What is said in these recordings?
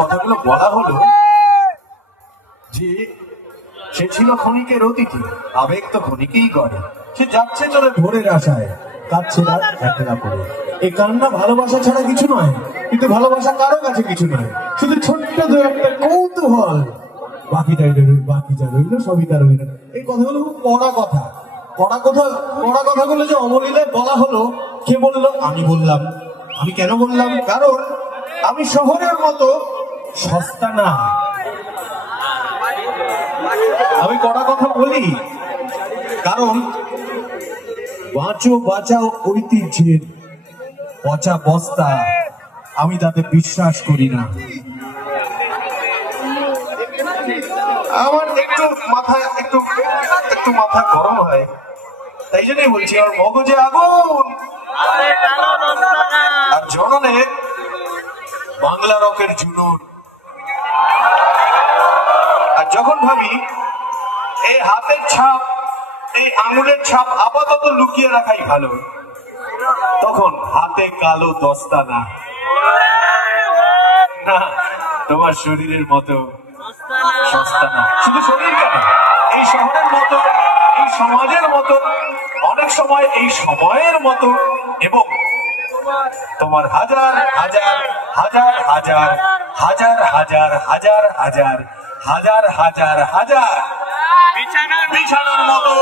কথাগুলো বলা হলো যে, সে ছিল ক্ষণিকের অতিথি, আবেগ তো ক্ষণিকেই করে। সে যাচ্ছে চলে ভোরের আশায়, কাঁদছে রাত একলা করে। এই কান্না ভালোবাসা ছাড়া কিছু নয়, কিন্তু ভালোবাসা কারও কাছে কিছু নয়। শুধু ছোট্ট দু একটা কৌতূহল। বাকি যা রইল, সবই তার রইল এই কথাগুলো খুব পড়া কথা। পড়া কথা, পড়া কথাগুলো যে অবলীলায় বলা হলো, কে বলল? আমি বললাম। আমি কেন বললাম? কারণ আমি শহরের মতো সস্তা না। আমি কড়া কথা বলি? কারণ বাঁচো বাঁচাও ঐতিহ্যের পচা বস্তা আমি তাতে বিশ্বাস করি না। আমার একটু মাথা একটু একটু মাথা গরম হয়। তাই জন্যই বলছি আমার মগজে আগুন। আর জননে বাংলা রকের জুনুন ভাবি এই হাতের ছাপ, এই আঙুলের ছাপ আপাতত লুকিয়ে রাখাই ভালো। তখন হাতে কালো দস্তানা না। তোমার শরীরের মতো শুধু শরীর কেন? এই শহরের মতো, এই সমাজের মতো, অনেক সময় এই সময়ের মতো এবং তোমার হাজার হাজার হাজার হাজার হাজার হাজার হাজার হাজার হাজার হাজার হাজার। বিছানার বিছানোর মতো।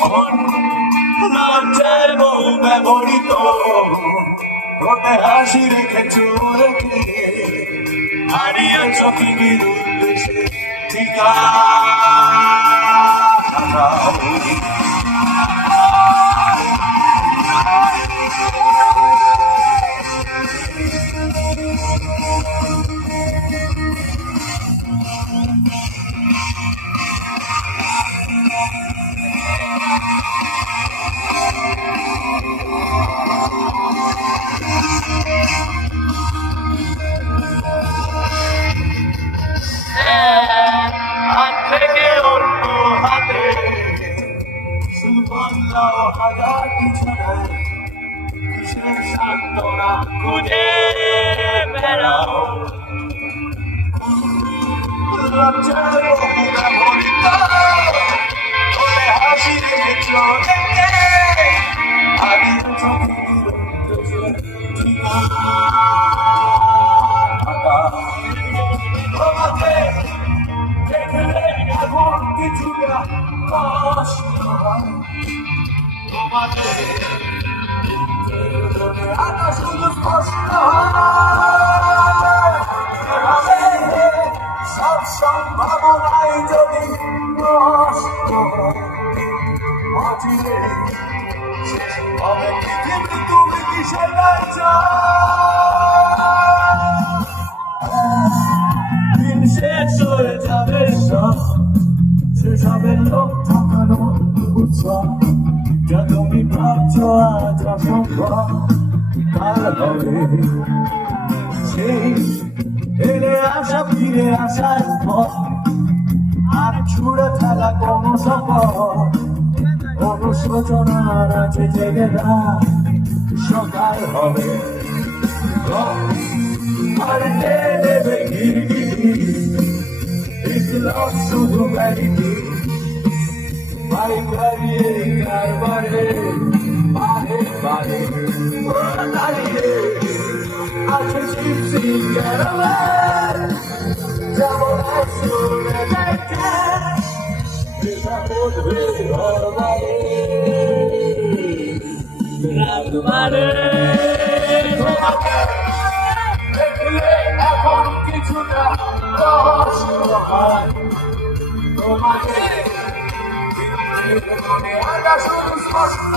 জীবন নাচের ব্যবহৃত। ঘটে হাসি রেখে চোরকে হারিয়ে চোখে বিরুদ্ধে ঠিকানা। বাধার পিছনে কিসের সান্ত্বনা খুঁজে বেড়াও। লজ্জার অবুদা সব সম্ভাবনায় যদি নষ্ট অচিরে হবে পৃথিবী তুমি কি সেটা দিন শেষ হয়ে যাবে সব শেষ হবে লোক ঠকানো উৎসব তোমাকে আকাশ শুধু স্পষ্ট কাল হবে সেই এলে আসা, ফিরে আসার পর আর ছুড়ে ফেলা কোন সফর অনুশোচনার আছে জেগে রাত। সকাল হবে। পাল্টে দেবে ইতলাম শুধু গাড়িটি বাইক হারিয়ে কারবারে বারে বারে দাঁড়িয়ে আছে জিপসি ক্যারাভান যেমন আসলে দেখে এটা বোধবে ঘর বাড়ি। রাতবারে তোমাকে সুস্পষ্ট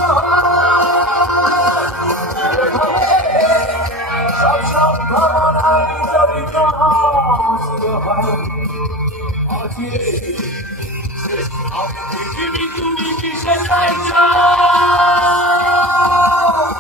সব সম্ভাবনা জড়িত তুমি বিশেষ